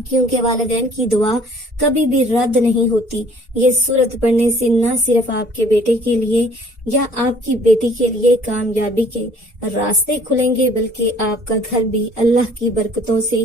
کیونکہ والدین کی دعا کبھی بھی رد نہیں ہوتی۔ یہ سورت پڑھنے سے نہ صرف آپ کے بیٹے کے لیے یا آپ کی بیٹی کے لیے کامیابی کے راستے کھلیں گے، بلکہ آپ کا گھر بھی اللہ کی برکتوں سے،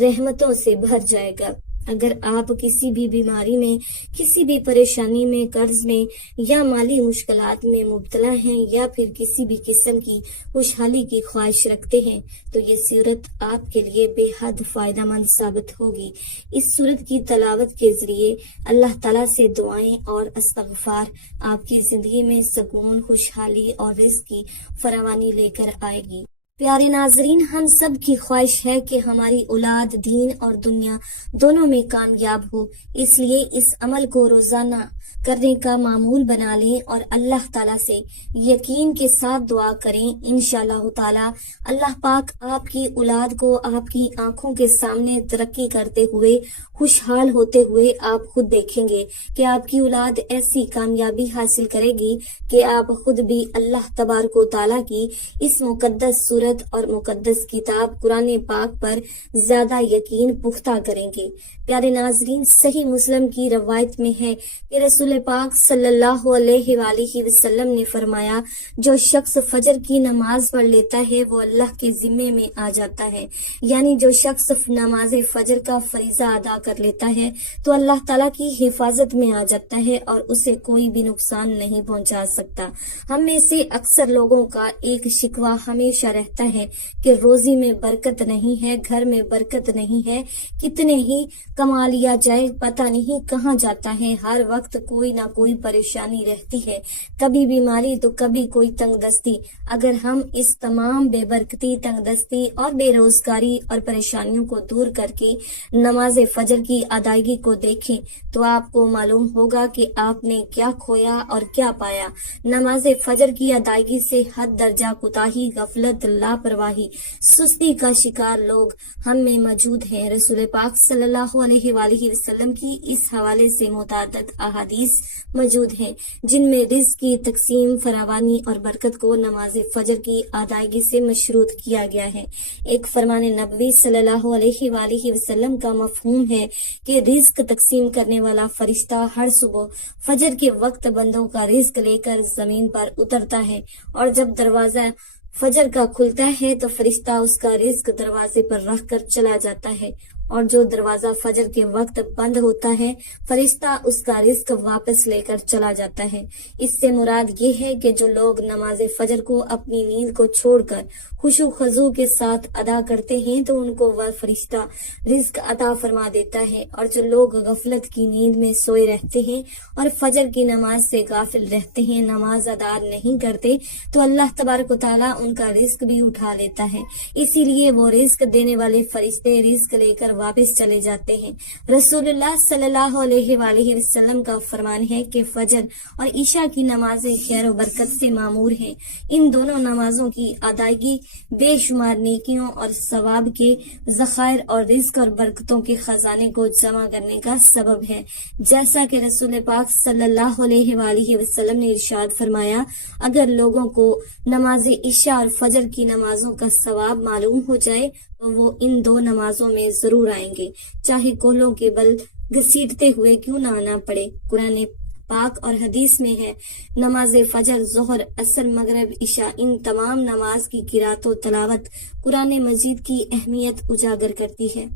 رحمتوں سے بھر جائے گا۔ اگر آپ کسی بھی بیماری میں، کسی بھی پریشانی میں، قرض میں یا مالی مشکلات میں مبتلا ہیں، یا پھر کسی بھی قسم کی خوشحالی کی خواہش رکھتے ہیں، تو یہ سورت آپ کے لیے بے حد فائدہ مند ثابت ہوگی۔ اس سورت کی تلاوت کے ذریعے اللہ تعالیٰ سے دعائیں اور استغفار آپ کی زندگی میں سکون، خوشحالی اور رزق کی فراوانی لے کر آئے گی۔ پیارے ناظرین، ہم سب کی خواہش ہے کہ ہماری اولاد دین اور دنیا دونوں میں کامیاب ہو، اس لیے اس عمل کو روزانہ کرنے کا معمول بنا لیں اور اللہ تعالیٰ سے یقین کے ساتھ دعا کریں۔ انشاءاللہ تعالیٰ اللہ پاک آپ کی اولاد کو آپ کی آنکھوں کے سامنے ترقی کرتے ہوئے، خوشحال ہوتے ہوئے آپ خود دیکھیں گے کہ آپ کی اولاد ایسی کامیابی حاصل کرے گی کہ آپ خود بھی اللہ تبارک و تعالیٰ کی اس مقدس سورت اور مقدس کتاب قرآن پاک پر زیادہ یقین پختہ کریں گے۔ پیارے ناظرین، صحیح مسلم کی روایت میں ہے کہ رسول پاک صلی اللہ علیہ وآلہ وسلم نے فرمایا، جو شخص فجر کی نماز پڑھ لیتا ہے وہ اللہ کے ذمے میں آ جاتا ہے، یعنی جو شخص نماز فجر کا فریضہ ادا کر لیتا ہے تو اللہ تعالیٰ کی حفاظت میں آ جاتا ہے اور اسے کوئی بھی نقصان نہیں پہنچا سکتا۔ ہم میں سے اکثر لوگوں کا ایک شکوہ ہمیشہ رہتا ہے کہ روزی میں برکت نہیں ہے، گھر میں برکت نہیں ہے، کتنے ہی کما لیا جائے پتہ نہیں کہاں جاتا ہے، ہر وقت کوئی نہ کوئی پریشانی رہتی ہے، کبھی بیماری تو کبھی کوئی تنگ دستی۔ اگر ہم اس تمام بے برکتی، تنگ دستی اور بے روزگاری اور پریشانیوں کو دور کر کے نماز فجر کی ادائیگی کو دیکھیں تو آپ کو معلوم ہوگا کہ آپ نے کیا کھویا اور کیا پایا۔ نماز فجر کی ادائیگی سے حد درجہ کوتاہی، غفلت، لاپرواہی، سستی کا شکار لوگ ہم میں موجود ہیں۔ رسول پاک صلی اللہ علیہ وآلہ وسلم کی اس حوالے سے متعدد احادیث موجود ہیں جن میں رزق کی تقسیم، فراوانی اور برکت کو نماز فجر کی ادائیگی سے مشروط کیا گیا ہے۔ ایک فرمان نبوی صلی اللہ علیہ وآلہ وسلم کا مفہوم ہے کہ رزق تقسیم کرنے والا فرشتہ ہر صبح فجر کے وقت بندوں کا رزق لے کر زمین پر اترتا ہے، اور جب دروازہ فجر کا کھلتا ہے تو فرشتہ اس کا رزق دروازے پر رکھ کر چلا جاتا ہے، اور جو دروازہ فجر کے وقت بند ہوتا ہے فرشتہ اس کا رزق واپس لے کر چلا جاتا ہے۔ اس سے مراد یہ ہے کہ جو لوگ نماز فجر کو اپنی نیند کو چھوڑ کر خشوع و خضوع کے ساتھ ادا کرتے ہیں تو ان کو وہ فرشتہ رزق عطا فرما دیتا ہے، اور جو لوگ غفلت کی نیند میں سوئے رہتے ہیں اور فجر کی نماز سے غافل رہتے ہیں، نماز ادا نہیں کرتے، تو اللہ تبارک و تعالیٰ ان کا رزق بھی اٹھا لیتا ہے۔ اسی لیے وہ رزق دینے والے فرشتے رزق لے کر واپس چلے جاتے ہیں۔ رسول اللہ صلی اللہ علیہ وآلہ وسلم کا فرمان ہے کہ فجر اور عشاء کی نمازیں خیر و برکت سے معمور ہیں۔ ان دونوں نمازوں کی ادائیگی بے شمار نیکیوں اور ثواب کے ذخائر اور رزق اور برکتوں کے خزانے کو جمع کرنے کا سبب ہے، جیسا کہ رسول پاک صلی اللہ علیہ وآلہ وسلم نے ارشاد فرمایا، اگر لوگوں کو نماز عشاء اور فجر کی نمازوں کا ثواب معلوم ہو جائے تو وہ ان دو نمازوں میں ضرور آئیں گے، چاہے کوہلوں کے بل گھسیٹتے ہوئے کیوں نہ آنا پڑے۔ قرآن پاک اور حدیث میں ہے، نماز فجر، ظہر، عصر، مغرب، عشاء، ان تمام نماز کی قرات و تلاوت قرآن مجید کی اہمیت اجاگر کرتی ہے،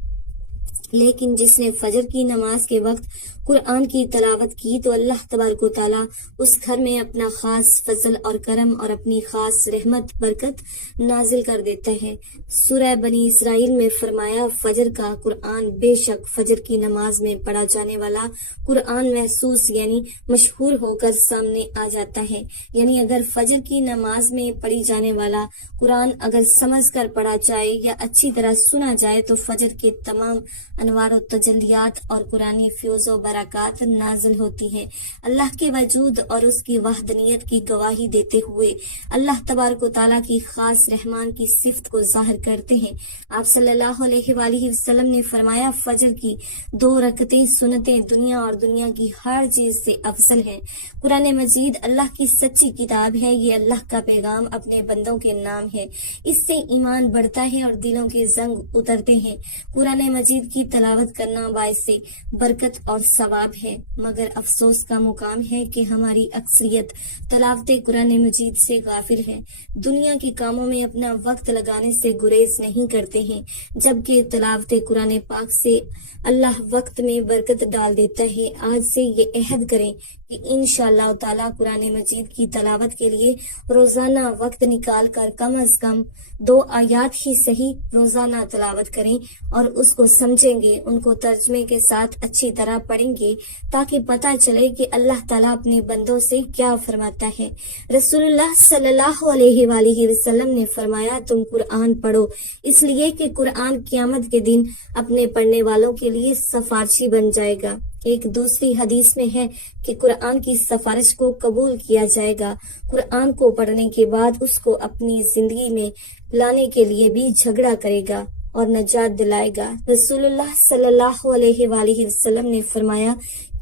لیکن جس نے فجر کی نماز کے وقت قرآن کی تلاوت کی تو اللہ تبارک و تعالیٰ اس گھر میں اپنا خاص فضل اور کرم اور اپنی خاص رحمت برکت نازل کر دیتا ہے۔ سورہ بنی اسرائیل میں فرمایا، فجر کا قرآن، بے شک فجر کی نماز میں پڑھا جانے والا قرآن محسوس یعنی مشہور ہو کر سامنے آ جاتا ہے۔ یعنی اگر فجر کی نماز میں پڑھی جانے والا قرآن اگر سمجھ کر پڑھا جائے یا اچھی طرح سنا جائے تو فجر کے تمام انوار و تجلیات اور قرآنی فیوز و برکات نازل ہوتی ہیں۔ اللہ کے وجود اور اس کی وحدانیت کی گواہی دیتے ہوئے اللہ تبارک و تعالیٰ کی خاص رحمان کی صفت کو ظاہر کرتے ہیں۔ آپ صلی اللہ علیہ وآلہ وسلم نے فرمایا، فجر کی 2 رکعتیں سنتیں دنیا اور دنیا کی ہر چیز سے افضل ہیں۔ قرآن مجید اللہ کی سچی کتاب ہے، یہ اللہ کا پیغام اپنے بندوں کے نام ہے، اس سے ایمان بڑھتا ہے اور دلوں کے زنگ اترتے ہیں۔ قرآن مجید کی تلاوت کرنا باعث برکت اور ثواب ہے، مگر افسوس کا مقام ہے کہ ہماری اکثریت تلاوت قرآن مجید سے غافل ہے، دنیا کے کاموں میں اپنا وقت لگانے سے گریز نہیں کرتے ہیں، جبکہ تلاوت قرآن پاک سے اللہ وقت میں برکت ڈال دیتا ہے۔ آج سے یہ عہد کریں کہ انشاءاللہ تعالی قرآن مجید کی تلاوت کے لیے روزانہ وقت نکال کر کم از کم 2 آیات ہی صحیح روزانہ تلاوت کریں اور اس کو سمجھیں گے، ان کو ترجمے کے ساتھ اچھی طرح پڑھیں گے تاکہ پتہ چلے کہ اللہ تعالیٰ اپنے بندوں سے کیا فرماتا ہے۔ رسول اللہ صلی اللہ علیہ وآلہ وسلم نے فرمایا، تم قرآن پڑھو، اس لیے کہ قرآن قیامت کے دن اپنے پڑھنے والوں کے لیے سفارشی بن جائے گا۔ ایک دوسری حدیث میں ہے کہ قرآن کی سفارش کو قبول کیا جائے گا، قرآن کو پڑھنے کے بعد اس کو اپنی زندگی میں لانے کے لیے بھی جھگڑا کرے گا اور نجات دلائے گا۔ رسول اللہ صلی اللہ علیہ وآلہ وسلم نے فرمایا،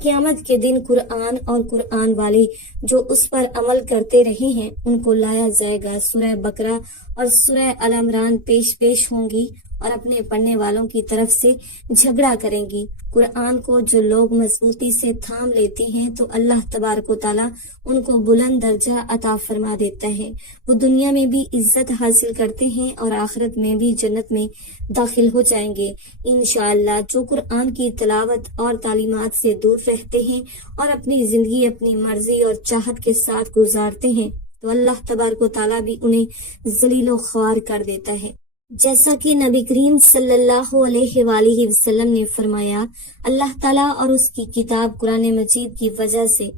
قیامت کے دن قرآن اور قرآن والے جو اس پر عمل کرتے رہے ہیں ان کو لایا جائے گا۔ سورہ بقرہ اور سورہ آل عمران پیش ہوں گی اور اپنے پڑھنے والوں کی طرف سے جھگڑا کریں گی۔ قرآن کو جو لوگ مضبوطی سے تھام لیتے ہیں تو اللہ تبارک و تعالیٰ ان کو بلند درجہ عطا فرما دیتا ہے، وہ دنیا میں بھی عزت حاصل کرتے ہیں اور آخرت میں بھی جنت میں داخل ہو جائیں گے انشاءاللہ۔ جو قرآن کی تلاوت اور تعلیمات سے دور رہتے ہیں اور اپنی زندگی اپنی مرضی اور چاہت کے ساتھ گزارتے ہیں تو اللہ تبارک و تعالیٰ بھی انہیں ذلیل و خوار کر دیتا ہے۔ جیسا کہ نبی کریم صلی اللہ علیہ وآلہ وسلم نے فرمایا، اللہ تعالیٰ اور اس کی کتاب قرآن مجید کی وجہ سے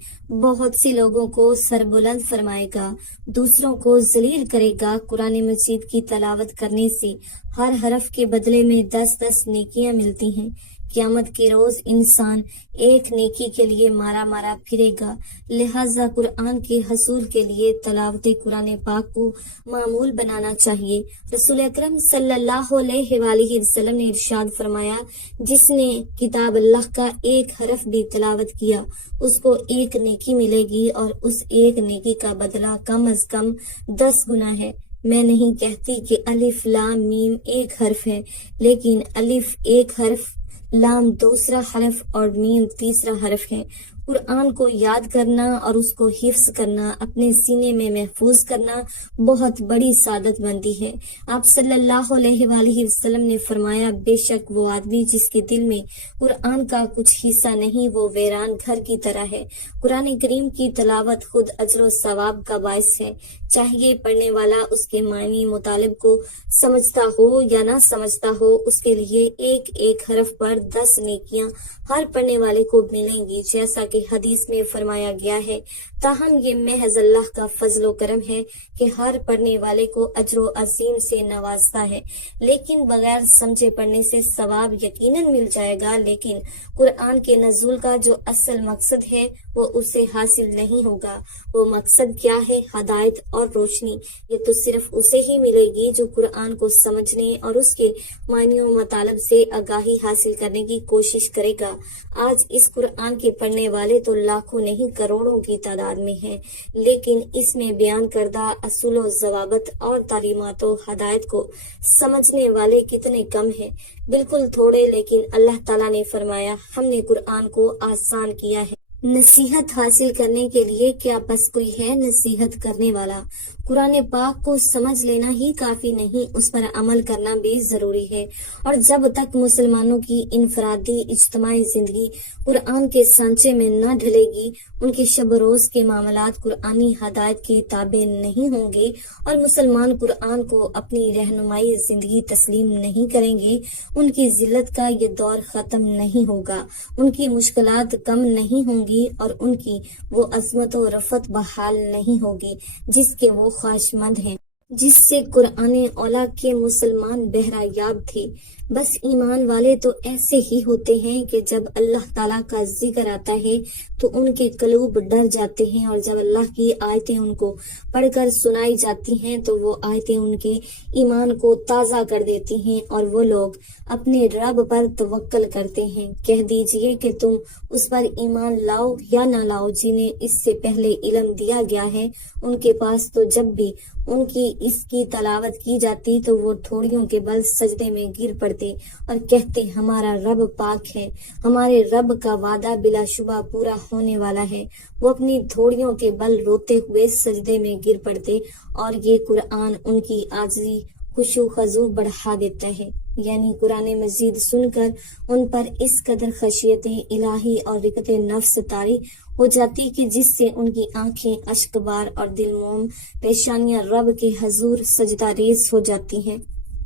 بہت سے لوگوں کو سربلند فرمائے گا، دوسروں کو ذلیل کرے گا۔ قرآن مجید کی تلاوت کرنے سے ہر حرف کے بدلے میں 10 نیکیاں ملتی ہیں۔ قیامت کے روز انسان ایک نیکی کے لیے مارا پھرے گا، لہذا قرآن کے حصول کے لیے تلاوت قرآن پاک کو معمول بنانا چاہیے۔ رسول اکرم صلی اللہ علیہ وآلہ وسلم نے ارشاد فرمایا، جس نے کتاب اللہ کا ایک حرف بھی تلاوت کیا اس کو ایک نیکی ملے گی اور اس ایک نیکی کا بدلہ کم از کم 10 گنا ہے۔ میں نہیں کہتی کہ الف لام میم ایک حرف ہے، لیکن الف ایک حرف، لام دوسرا حرف اور میم تیسرا حرف ہے۔ قرآن کو یاد کرنا اور اس کو حفظ کرنا، اپنے سینے میں محفوظ کرنا بہت بڑی سعادت مندی ہے۔ آپ صلی اللہ علیہ وآلہ وسلم نے فرمایا، بے شک وہ آدمی جس کے دل میں قرآن کا کچھ حصہ نہیں وہ ویران گھر کی طرح ہے۔ قرآن کریم کی تلاوت خود اجر و ثواب کا باعث ہے، چاہیے پڑھنے والا اس کے معنی مطالب کو سمجھتا ہو یا نہ سمجھتا ہو، اس کے لیے ایک ایک حرف پر 10 نیکیاں ہر پڑھنے والے کو ملیں گی، جیسا کہ حدیث میں فرمایا گیا ہے۔ تاہم یہ محض اللہ کا فضل و کرم ہے کہ ہر پڑھنے والے کو اجر و عظیم سے نوازتا ہے، لیکن بغیر سمجھے پڑھنے سے ثواب یقیناً مل جائے گا، لیکن قرآن کے نزول کا جو اصل مقصد ہے وہ اسے حاصل نہیں ہوگا۔ وہ مقصد کیا ہے؟ ہدایت اور روشنی۔ یہ تو صرف اسے ہی ملے گی جو قرآن کو سمجھنے اور اس کے معنی و مطالب سے آگاہی حاصل کرنے کی کوشش کرے گا۔ آج اس قرآن کے پڑھنے والے تو لاکھوں نہیں کروڑوں کی تعداد میں ہیں، لیکن اس میں بیان کردہ اصول و ضوابط اور تعلیمات و ہدایت کو سمجھنے والے کتنے کم ہیں؟ بالکل تھوڑے، لیکن اللہ تعالیٰ نے فرمایا، ہم نے قرآن کو آسان کیا ہے۔ نصیحت حاصل کرنے کے لیے کیا پس کوئی ہے نصیحت کرنے والا؟ قرآن پاک کو سمجھ لینا ہی کافی نہیں، اس پر عمل کرنا بھی ضروری ہے، اور جب تک مسلمانوں کی انفرادی اجتماعی زندگی قرآن کے سانچے میں نہ ڈھلے گی، ان کے شب روز کے معاملات قرآنی ہدایت کے تابع نہیں ہوں گے اور مسلمان قرآن کو اپنی رہنمائی زندگی تسلیم نہیں کریں گے، ان کی ذلت کا یہ دور ختم نہیں ہوگا، ان کی مشکلات کم نہیں ہوں گی اور ان کی وہ عظمت و رفعت بحال نہیں ہوگی جس کے وہ خواہش مند ہیں، جس سے قرآن اولا کے مسلمان بہرہ یاب تھے۔ بس ایمان والے تو ایسے ہی ہوتے ہیں کہ جب اللہ تعالیٰ کا ذکر آتا ہے تو ان کے قلوب ڈر جاتے ہیں، اور جب اللہ کی آیتیں ان کو پڑھ کر سنائی جاتی ہیں تو وہ آیتیں ان کے ایمان کو تازہ کر دیتی ہیں اور وہ لوگ اپنے رب پر توکل کرتے ہیں۔ کہہ دیجئے کہ تم اس پر ایمان لاؤ یا نہ لاؤ جنہیں اس سے پہلے علم دیا گیا ہے، ان کے پاس تو جب بھی ان کی اس کی تلاوت کی جاتی تو وہ تھوڑیوں کے بل سجدے میں گر پڑتے کرتے اور کہتے ہمارا رب پاک ہے، ہمارے رب کا وعدہ بلا شبہ پورا ہونے والا ہے۔ وہ اپنی تھوڑیوں کے بل روتے ہوئے سجدے میں گر پڑتے اور یہ قرآن ان کی عاجزی خشوع خضوع بڑھا دیتا ہے، یعنی قرآن مجید سن کر ان پر اس قدر خشیت الہی اور رقت نفس طاری ہو جاتی کہ جس سے ان کی آنکھیں اشک بار اور دل موم پیشانیاں رب کے حضور سجدہ ریز ہو جاتی ہیں۔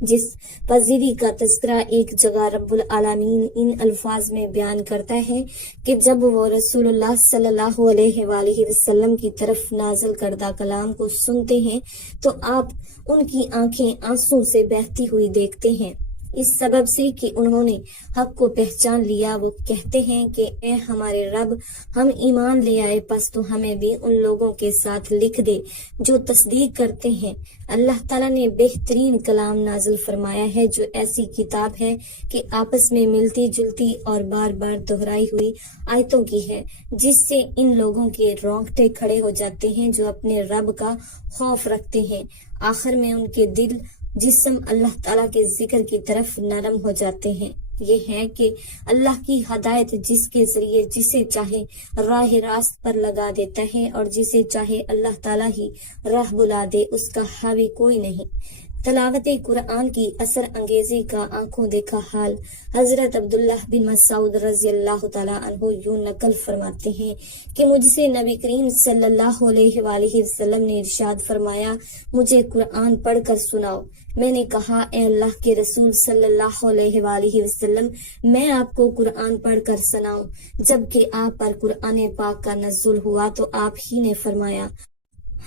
جس پذیری کا تذکرہ ایک جگہ رب العالمین ان الفاظ میں بیان کرتا ہے کہ جب وہ رسول اللہ صلی اللہ علیہ وآلہ وسلم کی طرف نازل کردہ کلام کو سنتے ہیں تو آپ ان کی آنکھیں آنسو سے بہتی ہوئی دیکھتے ہیں، اس سبب سے کہ انہوں نے حق کو پہچان لیا۔ وہ کہتے ہیں کہ اے ہمارے رب، ہم ایمان لے آئے، پس تو ہمیں بھی ان لوگوں کے ساتھ لکھ دے جو تصدیق کرتے ہیں۔ اللہ تعالیٰ نے بہترین کلام نازل فرمایا ہے جو ایسی کتاب ہے کہ آپس میں ملتی جلتی اور بار بار دہرائی ہوئی آیتوں کی ہے، جس سے ان لوگوں کے رونگٹے کھڑے ہو جاتے ہیں جو اپنے رب کا خوف رکھتے ہیں۔ آخر میں ان کے دل جسم اللہ تعالیٰ کے ذکر کی طرف نرم ہو جاتے ہیں۔ یہ ہے کہ اللہ کی ہدایت جس کے ذریعے جسے چاہے راہ راست پر لگا دیتا ہے اور جسے چاہے اللہ تعالیٰ ہی راہ بلا دے، اس کا حاوی کوئی نہیں۔ تلاوت قرآن کی اثر انگیزی کا آنکھوں دیکھا حال حضرت عبداللہ بن مسعود رضی اللہ تعالیٰ عنہ یوں نقل فرماتے ہیں کہ مجھ سے نبی کریم صلی اللہ علیہ وآلہ وسلم نے ارشاد فرمایا، مجھے قرآن پڑھ کر سناؤ۔ میں نے کہا، اے اللہ کے رسول صلی اللہ علیہ وآلہ وسلم، میں آپ کو قرآن پڑھ کر سناؤں؟ جبکہ آپ پر قرآن پاک کا نزول ہوا تو آپ ہی نے فرمایا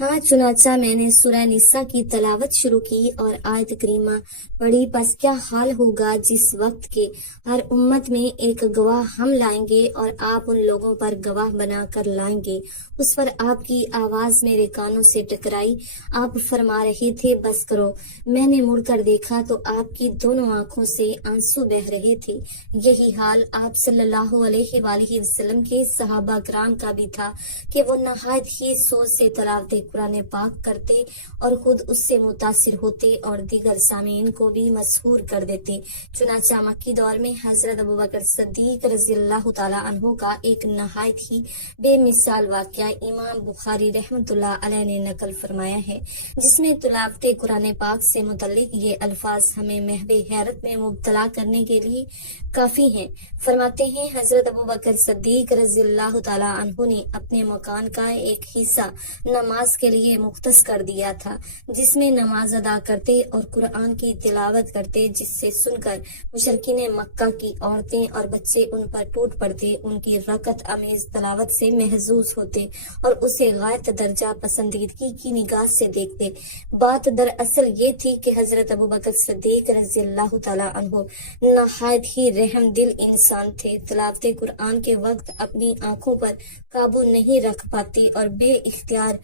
ہاں، چنانچہ میں نے سورہ نساء کی تلاوت شروع کی اور آیت کریمہ پڑھی، پس کیا حال ہوگا جس وقت کے ہر امت میں ایک گواہ ہم لائیں گے اور آپ ان لوگوں پر گواہ بنا کر لائیں گے۔ اس پر آپ کی آواز میرے کانوں سے ٹکرائی، آپ فرما رہے تھے بس کرو۔ میں نے مڑ کر دیکھا تو آپ کی دونوں آنکھوں سے آنسو بہہ رہے تھے۔ یہی حال آپ صلی اللہ علیہ وآلہ وسلم کے صحابہ کرام کا بھی تھا کہ وہ نہایت ہی سوچ سے تلاوت قرآن پاک کرتے اور خود اس سے متاثر ہوتے اور دیگر سامعین کو بھی مسحور کر دیتے۔ چنانچہ مکی دور میں حضرت ابوبکر صدیق رضی اللہ تعالیٰ عنہ کا ایک نہایت ہی بے مثال واقعہ امام بخاری رحمۃ اللہ علیہ نے نقل فرمایا ہے، جس میں تلاوت قرآن پاک سے متعلق یہ الفاظ ہمیں محو حیرت میں مبتلا کرنے کے لیے کافی ہیں۔ فرماتے ہیں، حضرت ابوبکر صدیق رضی اللہ تعالیٰ عنہ نے اپنے مکان کا ایک حصہ نماز کے لیے مختص کر دیا تھا، جس میں نماز ادا کرتے اور قرآن کی تلاوت کرتے، جس سے سن کر مشرکین مکہ کی عورتیں اور بچے ان پر ٹوٹ پڑتے، ان کی رکعت امیز تلاوت سے محظوظ ہوتے اور اسے غایت درجہ پسندیدگی کی نگاہ سے دیکھتے۔ بات دراصل یہ تھی کہ حضرت ابوبکر صدیق رضی اللہ تعالیٰ عنہ نہایت ہی رحم دل انسان تھے۔ تلاوت قرآن کے وقت اپنی آنکھوں پر قابو نہیں رکھ پاتے اور بے اختیار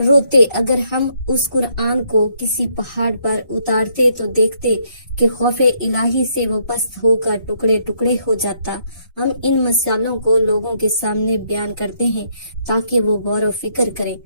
روتے۔ اگر ہم اس قرآن کو کسی پہاڑ پر اتارتے تو دیکھتے کہ خوف الہی سے وہ پست ہو کر ٹکڑے ٹکڑے ہو جاتا۔ ہم ان مثالوں کو لوگوں کے سامنے بیان کرتے ہیں تاکہ وہ غور و فکر کریں۔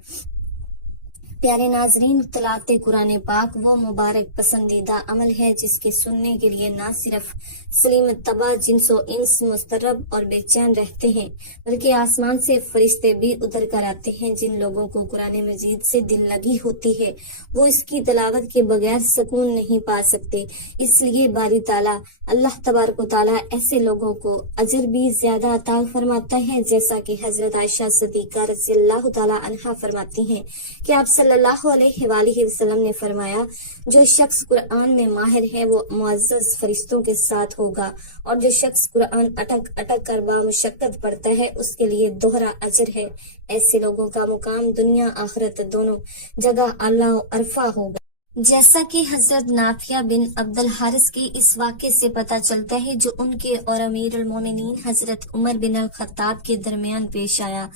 پیارے ناظرین، تلاوت قرآن پاک وہ مبارک پسندیدہ عمل ہے جس کے سننے کے لیے نہ صرف سلیم طبع جنس و انس مضطرب اور بے چین رہتے ہیں، بلکہ آسمان سے فرشتے بھی اتر کر آتے ہیں۔ جن لوگوں کو قرآن مجید سے دل لگی ہوتی ہے وہ اس کی تلاوت کے بغیر سکون نہیں پا سکتے۔ اس لیے باری تعالیٰ اللہ تبارک و تعالیٰ ایسے لوگوں کو اجر بھی زیادہ عطا فرماتا ہے، جیسا کہ حضرت عائشہ صدیقہ رضی اللہ تعالیٰ عنہا فرماتی ہیں کہ آپ صلی اللہ علیہ وآلہ وسلم نے فرمایا، جو شخص قرآن میں ماہر ہے وہ معزز فرشتوں کے ساتھ ہوگا، اور جو شخص قرآن اٹک اٹک کر بامشقت پڑھتا ہے اس کے لیے دوہرا اجر ہے۔ ایسے لوگوں کا مقام دنیا آخرت دونوں جگہ اعلیٰ و عرفہ ہوگا۔ جیسا کہ حضرت نافیہ بن عبد الحارث کے اس واقعے سے پتہ چلتا ہے جو ان کے اور امیر المومنین حضرت عمر بن الخطاب کے درمیان پیش آیا۔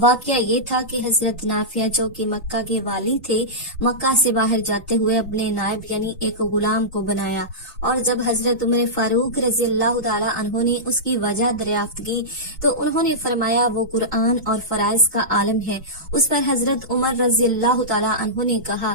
واقعہ یہ تھا کہ حضرت نافیہ جو کہ مکہ کے والی تھے، مکہ سے باہر جاتے ہوئے اپنے نائب یعنی ایک غلام کو بنایا، اور جب حضرت عمر فاروق رضی اللہ تعالیٰ عنہ نے اس کی وجہ دریافت کی تو انہوں نے فرمایا وہ قرآن اور فرائض کا عالم ہے۔ اس پر حضرت عمر رضی اللہ تعالیٰ عنہ نے کہا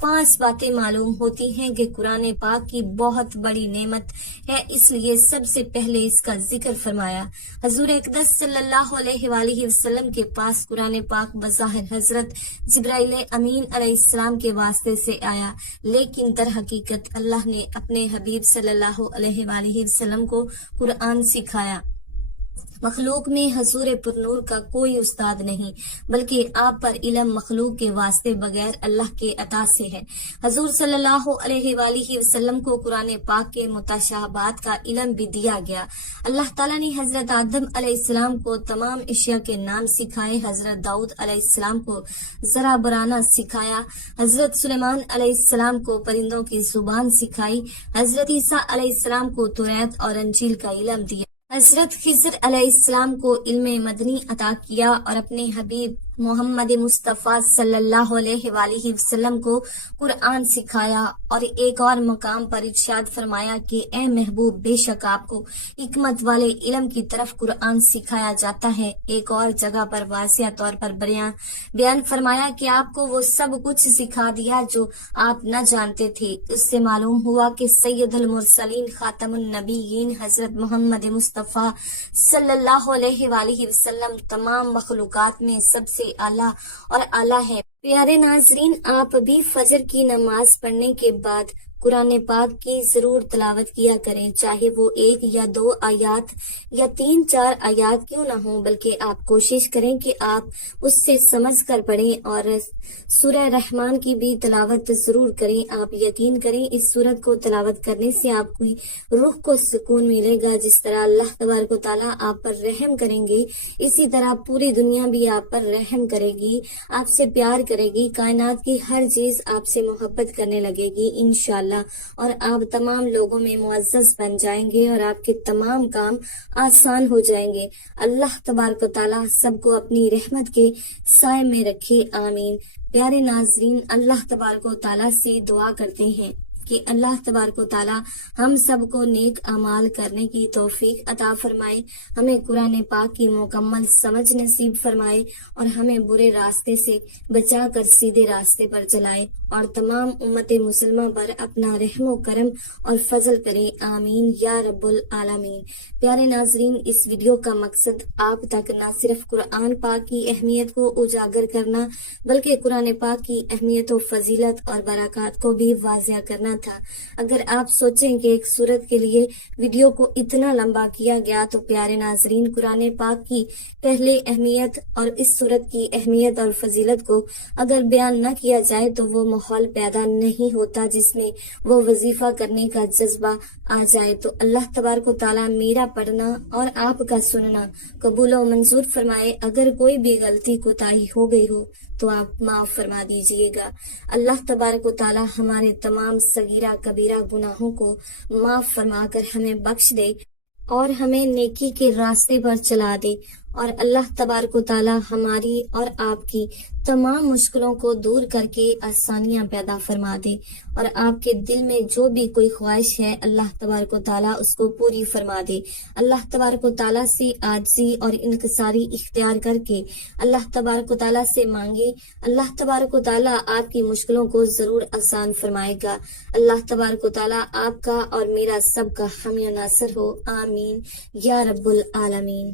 5 باتیں معلوم ہوتی ہیں کہ قرآن پاک کی بہت بڑی نعمت ہے، اس لیے سب سے پہلے اس کا ذکر فرمایا۔ حضور اقدس صلی اللہ علیہ وآلہ وسلم کے پاس قرآن پاک بظاہر حضرت جبرائیل امین علیہ السلام کے واسطے سے آیا، لیکن در حقیقت اللہ نے اپنے حبیب صلی اللہ علیہ وآلہ وسلم کو قرآن سکھایا۔ مخلوق میں حضور پرنور کا کوئی استاد نہیں، بلکہ آپ پر علم مخلوق کے واسطے بغیر اللہ کے عطا سے ہے۔ حضور صلی اللہ علیہ وآلہ وسلم کو قرآن پاک کے متشابہات کا علم بھی دیا گیا۔ اللہ تعالیٰ نے حضرت آدم علیہ السلام کو تمام اشیاء کے نام سکھائے، حضرت داؤد علیہ السلام کو ذرا برآنا سکھایا، حضرت سلیمان علیہ السلام کو پرندوں کی زبان سکھائی، حضرت عیسیٰ علیہ السلام کو توریت اور انجیل کا علم دیا، حضرت خضر علیہ السلام کو علم مدنی عطا کیا اور اپنے حبیب محمد مصطفیٰ صلی اللہ علیہ وآلہ وسلم کو قرآن سکھایا، اور ایک اور مقام پر ارشاد فرمایا کہ اے محبوب، بے شک آپ کو حکمت والے علم کی طرف قرآن سکھایا جاتا ہے۔ ایک اور جگہ پر واضح طور پر بیان فرمایا کہ آپ کو وہ سب کچھ سکھا دیا جو آپ نہ جانتے تھے۔ اس سے معلوم ہوا کہ سید المرسلین خاتم النبیین حضرت محمد مصطفیٰ صلی اللہ علیہ وآلہ وسلم تمام مخلوقات میں سب سے اعلیٰ اور اعلیٰ ہے۔ پیارے ناظرین، آپ بھی فجر کی نماز پڑھنے کے بعد قرآن پاک کی ضرور تلاوت کیا کریں، چاہے وہ 1 یا 2 آیات یا 3-4 آیات کیوں نہ ہوں، بلکہ آپ کوشش کریں کہ آپ اس سے سمجھ کر پڑھیں، اور سورہ رحمان کی بھی تلاوت ضرور کریں۔ آپ یقین کریں اس سورت کو تلاوت کرنے سے آپ کی روح کو سکون ملے گا۔ جس طرح اللہ تبارک و تعالیٰ آپ پر رحم کریں گے، اسی طرح پوری دنیا بھی آپ پر رحم کرے گی، آپ سے پیار کرے گی، کائنات کی ہر چیز آپ سے محبت کرنے لگے گی انشاءاللہ، اور آپ تمام لوگوں میں معزز بن جائیں گے اور آپ کے تمام کام آسان ہو جائیں گے۔ اللہ تبارک و تعالیٰ سب کو اپنی رحمت کے سائے میں رکھے، آمین۔ پیارے ناظرین، اللہ تبارک و تعالیٰ سے دعا کرتے ہیں کہ اللہ تبارک و تعالیٰ ہم سب کو نیک اعمال کرنے کی توفیق عطا فرمائے، ہمیں قرآن پاک کی مکمل سمجھ نصیب فرمائے، اور ہمیں برے راستے سے بچا کر سیدھے راستے پر چلائے، اور تمام امت مسلمہ پر اپنا رحم و کرم اور فضل کرے، آمین یا رب العالمین۔ پیارے ناظرین، اس ویڈیو کا مقصد آپ تک نہ صرف قرآن پاک کی اہمیت کو اجاگر کرنا، بلکہ قرآن پاک کی اہمیت و فضیلت اور برکات کو بھی واضح کرنا تھا۔ اگر آپ سوچیں کہ ایک سورت کے لیے ویڈیو کو اتنا لمبا کیا گیا، تو پیارے ناظرین، قرآن پاک کی پہلے اہمیت اور اس سورت کی اہمیت اور فضیلت کو اگر بیان نہ کیا جائے تو وہ ماحول پیدا نہیں ہوتا جس میں وہ وظیفہ کرنے کا جذبہ آ جائے۔ تو اللہ تبارک و تعالیٰ میرا پڑھنا اور آپ کا سننا قبول و منظور فرمائے۔ اگر کوئی بھی غلطی کوتاہی ہو گئی ہو تو آپ معاف فرما دیجئے گا۔ اللہ تبارک و تعالیٰ ہمارے تمام صغیرہ کبیرہ گناہوں کو معاف فرما کر ہمیں بخش دے اور ہمیں نیکی کے راستے پر چلا دے، اور اللہ تبارک و تعالیٰ ہماری اور آپ کی تمام مشکلوں کو دور کر کے آسانیاں پیدا فرما دے، اور آپ کے دل میں جو بھی کوئی خواہش ہے اللہ تبارک و تعالیٰ اس کو پوری فرما دے۔ اللہ تبارک و تعالیٰ سے عاجزی اور انکساری اختیار کر کے اللہ تبارک و تعالیٰ سے مانگے، اللہ تبارک و تعالیٰ آپ کی مشکلوں کو ضرور آسان فرمائے گا۔ اللہ تبارک و تعالیٰ آپ کا اور میرا سب کا حامی و ناصر ہو، آمین یا رب العالمین۔